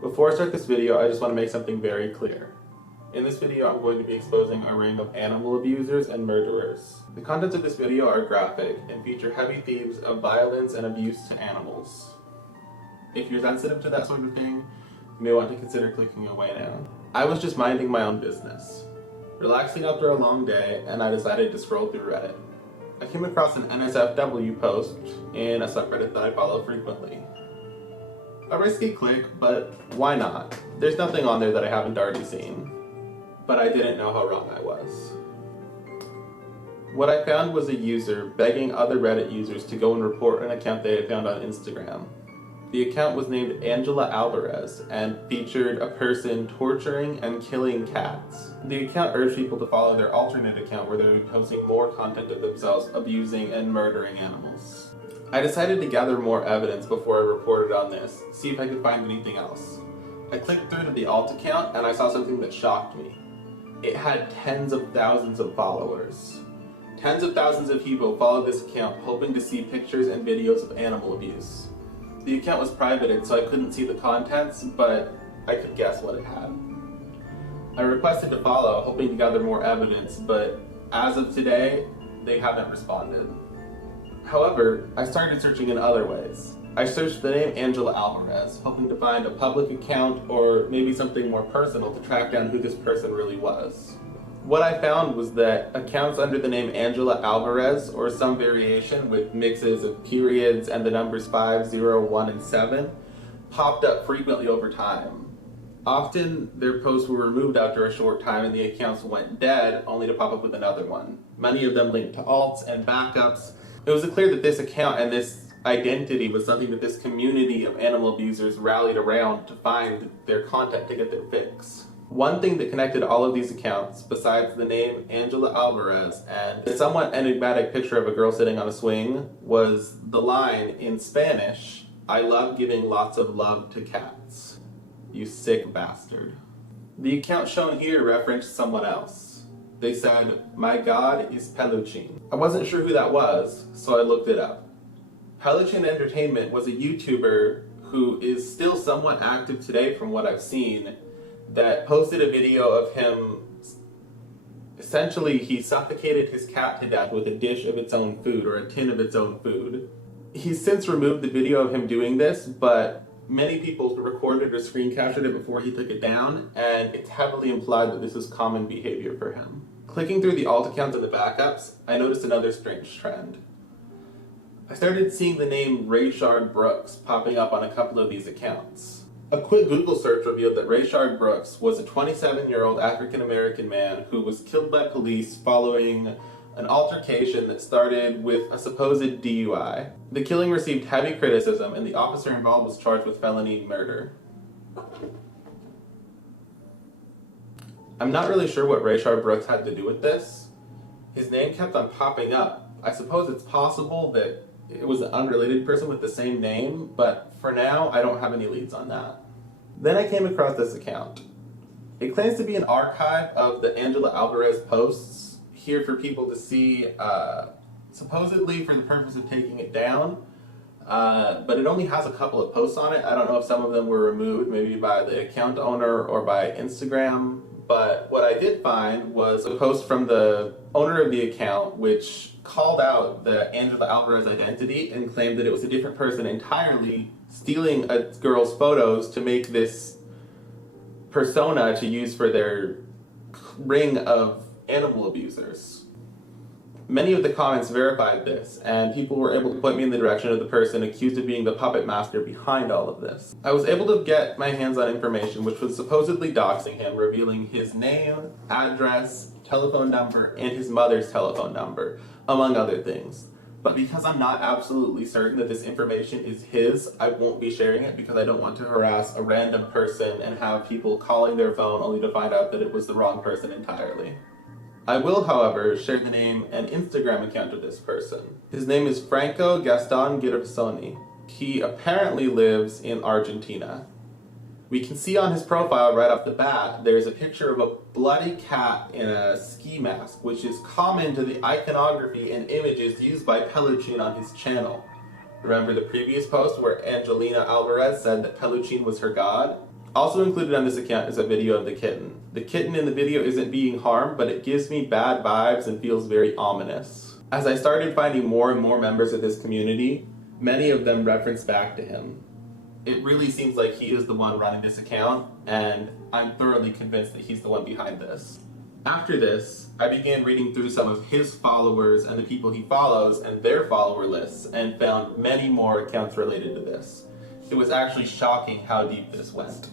Before I start this video, I just want to make something very clear. In this video, I'm going to be exposing a ring of animal abusers and murderers. The contents of this video are graphic and feature heavy themes of violence and abuse to animals. If you're sensitive to that sort of thing, you may want to consider clicking away now. I was just minding my own business, relaxing after a long day, and I decided to scroll through Reddit. I came across an NSFW post in a subreddit that I follow frequently. A risky click, but why not? There's nothing on there that I haven't already seen. But I didn't know how wrong I was. What I found was a user begging other Reddit users to go and report an account they had found on Instagram. The account was named Angela Alvarez and featured a person torturing and killing cats. The account urged people to follow their alternate account where they would be posting more content of themselves abusing and murdering animals. I decided to gather more evidence before I reported on this, see if I could find anything else. I clicked through to the alt account and I saw something that shocked me. It had tens of thousands of followers. Tens of thousands of people followed this account hoping to see pictures and videos of animal abuse. The account was privated, so I couldn't see the contents, but I could guess what it had. I requested to follow, hoping to gather more evidence, but as of today, they haven't responded. However, I started searching in other ways. I searched the name Angela Alvarez, hoping to find a public account or maybe something more personal to track down who this person really was. What I found was that accounts under the name Angela Alvarez, or some variation with mixes of periods and the numbers 5, 0, 1, and 7, popped up frequently over time. Often, their posts were removed after a short time and the accounts went dead, only to pop up with another one. Many of them linked to alts and backups. It was clear that this account and this identity was something that this community of animal abusers rallied around to find their content to get their fix. One thing that connected all of these accounts, besides the name Angela Alvarez and the somewhat enigmatic picture of a girl sitting on a swing, was the line in Spanish, "I love giving lots of love to cats. You sick bastard." The account shown here referenced someone else. They said, "My god is Peluchin." I wasn't sure who that was, so I looked it up. Peluchin Entertainment was a YouTuber who is still somewhat active today from what I've seen, that posted a video of him, essentially he suffocated his cat to death with a dish of its own food, or a tin of its own food. He's since removed the video of him doing this, but many people recorded or screen captured it before he took it down, and it's heavily implied that this is common behavior for him. Clicking through the alt accounts and the backups, I noticed another strange trend. I started seeing the name Rayshard Brooks popping up on a couple of these accounts. A quick Google search revealed that Rayshard Brooks was a 27-year-old African-American man who was killed by police following an altercation that started with a supposed DUI. The killing received heavy criticism, and the officer involved was charged with felony murder. I'm not really sure what Rayshard Brooks had to do with this. His name kept on popping up. I suppose it's possible that it was an unrelated person with the same name, but for now, I don't have any leads on that. Then I came across this account. It claims to be an archive of the Angela Alvarez posts, here for people to see, supposedly for the purpose of taking it down, but it only has a couple of posts on it. I don't know if some of them were removed, maybe by the account owner or by Instagram, but what I did find was a post from the owner of the account which called out the Angela Alvarez identity and claimed that it was a different person entirely, stealing a girl's photos to make this persona to use for their ring of animal abusers. Many of the comments verified this, and people were able to point me in the direction of the person accused of being the puppet master behind all of this. I was able to get my hands on information which was supposedly doxing him, revealing his name, address, telephone number, and his mother's telephone number, among other things. But because I'm not absolutely certain that this information is his, I won't be sharing it because I don't want to harass a random person and have people calling their phone only to find out that it was the wrong person entirely. I will, however, share the name and Instagram account of this person. His name is Franco Gaston Girasoni. He apparently lives in Argentina. We can see on his profile right off the bat, there's a picture of a bloody cat in a ski mask, which is common to the iconography and images used by Peluchin on his channel. Remember the previous post where Angelina Alvarez said that Peluchin was her god? Also included on this account is a video of the kitten. The kitten in the video isn't being harmed, but it gives me bad vibes and feels very ominous. As I started finding more and more members of this community, many of them reference back to him. It really seems like he is the one running this account, and I'm thoroughly convinced that he's the one behind this. After this, I began reading through some of his followers and the people he follows and their follower lists, and found many more accounts related to this. It was actually shocking how deep this went.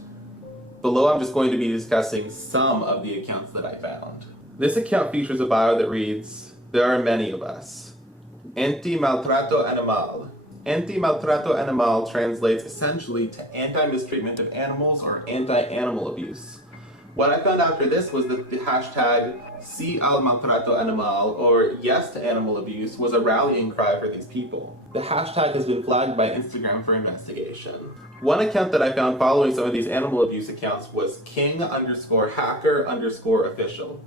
Below, I'm just going to be discussing some of the accounts that I found. This account features a bio that reads, "There are many of us. Anti-maltrato animal." Anti-maltrato animal translates essentially to anti-mistreatment of animals or anti-animal abuse. What I found after this was that the hashtag Sí al maltrato animal, or Yes to Animal Abuse, was a rallying cry for these people. The hashtag has been flagged by Instagram for investigation. One account that I found following some of these animal abuse accounts was King_hacker_official.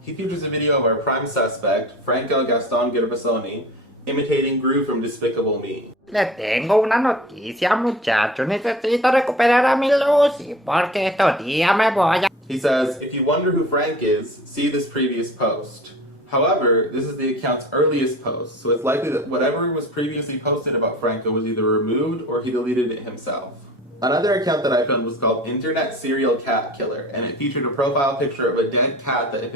He features a video of our prime suspect, Franco Gaston Gervasoni, imitating Gru from Despicable Me. Le tengo una noticia, muchacho. Necesito recuperar a mi Lucy porque estos días me voy a... He says, "If you wonder who Frank is, see this previous post." However, this is the account's earliest post, so it's likely that whatever was previously posted about Franco was either removed or he deleted it himself. Another account that I found was called Internet Serial Cat Killer, and it featured a profile picture of a dead cat that had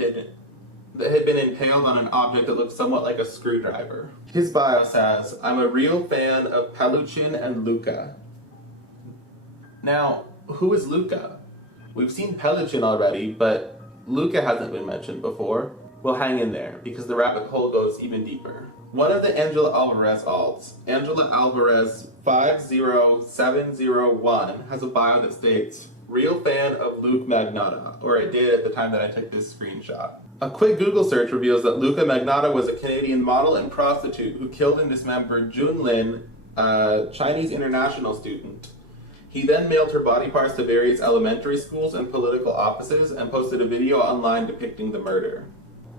been impaled on an object that looked somewhat like a screwdriver. His bio says, "I'm a real fan of Peluchin and Luca." Now, who is Luca? We've seen Peluchin already, but Luca hasn't been mentioned before. We'll hang in there, because the rabbit hole goes even deeper. One of the Angela Alvarez alts, Angela Alvarez 50701, has a bio that states, "Real fan of Luke Magnotta," or it did at the time that I took this screenshot. A quick Google search reveals that Luca Magnotta was a Canadian model and prostitute who killed and dismembered Jun Lin, a Chinese international student. He then mailed her body parts to various elementary schools and political offices and posted a video online depicting the murder.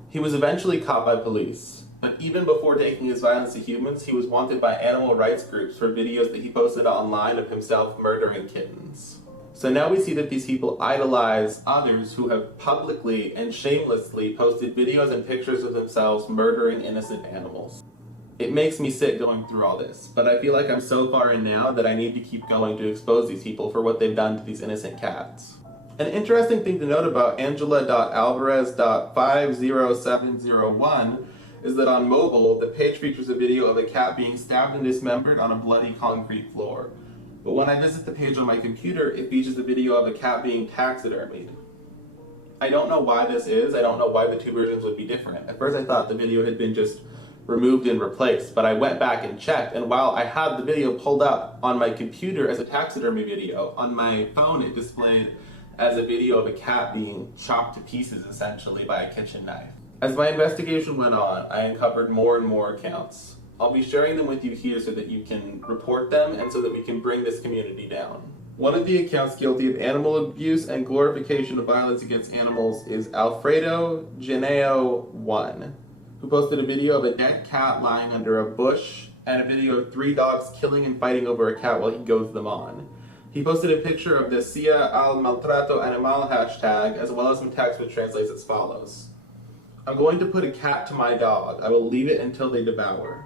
He was eventually caught by police, but even before taking his violence to humans, he was wanted by animal rights groups for videos that he posted online of himself murdering kittens. So now we see that these people idolize others who have publicly and shamelessly posted videos and pictures of themselves murdering innocent animals. It makes me sick going through all this, but I feel like I'm so far in now that I need to keep going to expose these people for what they've done to these innocent cats. An interesting thing to note about Angela.Alvarez.50701 is that on mobile, the page features a video of a cat being stabbed and dismembered on a bloody concrete floor. But when I visit the page on my computer, it features a video of a cat being taxidermied. I don't know why this is. I don't know why the two versions would be different. At first I thought the video had been just removed and replaced, but I went back and checked, and while I had the video pulled up on my computer as a taxidermy video, on my phone it displayed as a video of a cat being chopped to pieces essentially by a kitchen knife. As my investigation went on, I uncovered more and more accounts. I'll be sharing them with you here so that you can report them and so that we can bring this community down. One of the accounts guilty of animal abuse and glorification of violence against animals is Alfredo Geneo 1, who posted a video of a dead cat lying under a bush and a video of 3 dogs killing and fighting over a cat while he goads them on. He posted a picture of the Sia al Maltrato Animal hashtag, as well as some text which translates as follows. "I'm going to put a cat to my dog. I will leave it until they devour.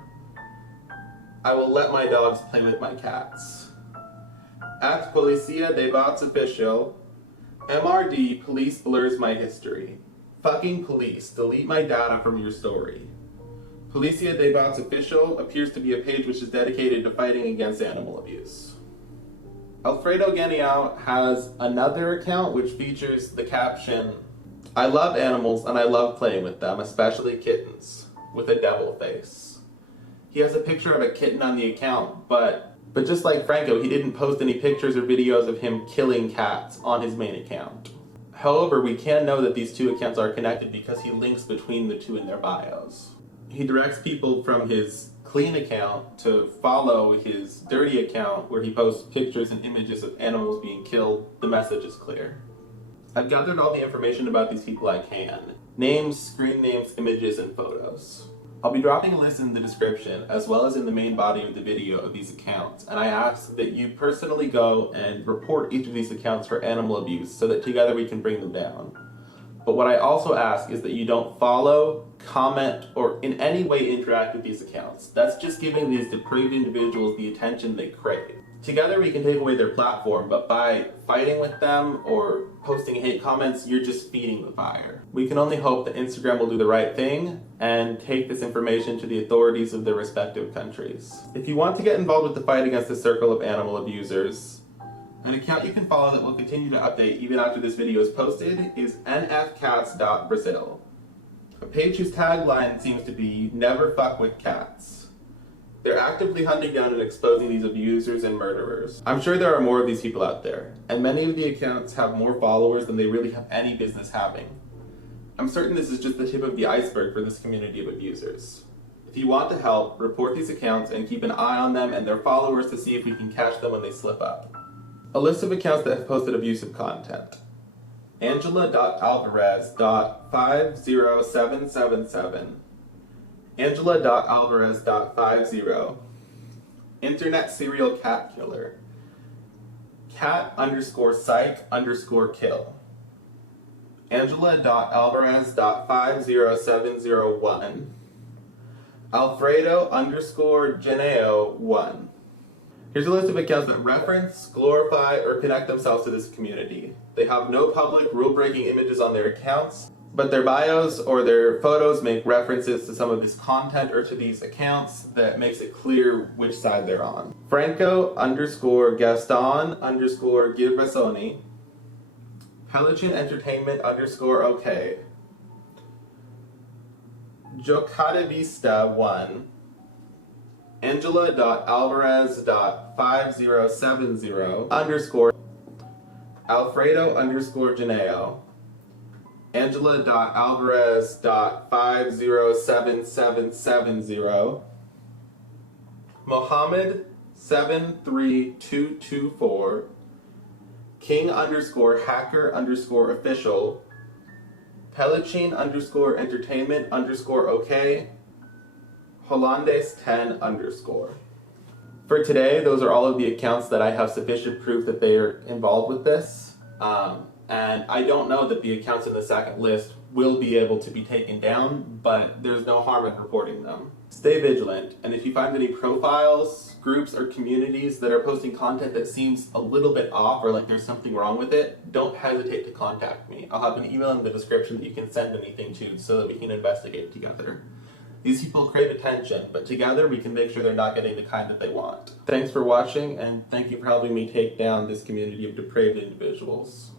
I will let my dogs play with my cats. At Policia de Bots Official, MRD Police blurs my history. Fucking police, delete my data from your story. Policia de Bots Official appears to be a page which is dedicated to fighting against animal abuse." Alfredo Geniao has another account which features the caption, "I love animals and I love playing with them, especially kittens," with a devil face. He has a picture of a kitten on the account, but just like Franco, he didn't post any pictures or videos of him killing cats on his main account. However, we can know that these two accounts are connected because he links between the two in their bios. He directs people from his clean account to follow his dirty account where he posts pictures and images of animals being killed. The message is clear. I've gathered all the information about these people I can. Names, screen names, images, and photos. I'll be dropping a list in the description as well as in the main body of the video of these accounts, and I ask that you personally go and report each of these accounts for animal abuse so that together we can bring them down. But what I also ask is that you don't follow, comment, or in any way interact with these accounts. That's just giving these depraved individuals the attention they crave. Together we can take away their platform, but by fighting with them or posting hate comments, you're just feeding the fire. We can only hope that Instagram will do the right thing and take this information to the authorities of their respective countries. If you want to get involved with the fight against the circle of animal abusers, an account you can follow that will continue to update even after this video is posted is nfcats.brazil, a page whose tagline seems to be "Never fuck with cats." They're actively hunting down and exposing these abusers and murderers. I'm sure there are more of these people out there, and many of the accounts have more followers than they really have any business having. I'm certain this is just the tip of the iceberg for this community of abusers. If you want to help, report these accounts and keep an eye on them and their followers to see if we can catch them when they slip up. A list of accounts that have posted abusive content: Angela.alvarez.50777, Angela.alvarez.50, Internet Serial Cat Killer, cat_psych_kill, Angela.alvarez.50701, Alfredo_Geneo1. Here's a list of accounts that reference, glorify, or connect themselves to this community. They have no public, rule-breaking images on their accounts, but their bios or their photos make references to some of this content or to these accounts that makes it clear which side they're on. Franco_Gaston_Girvasoni, Pelican Entertainment_OK, Jocadavista1, Angela.alvarez.5070 Alfredo_Geneo, Angela.alvarez.507770, Mohammed73224, King_hacker_official, Pelichin_entertainment_OK, Hollandes10_. For today, those are all of the accounts that I have sufficient proof that they are involved with this. And I don't know that the accounts in the second list will be able to be taken down, but there's no harm in reporting them. Stay vigilant, and if you find any profiles, groups, or communities that are posting content that seems a little bit off or like there's something wrong with it, don't hesitate to contact me. I'll have an email in the description that you can send anything to so that we can investigate together. These people crave attention, but together we can make sure they're not getting the kind that they want. Thanks for watching, and thank you for helping me take down this community of depraved individuals.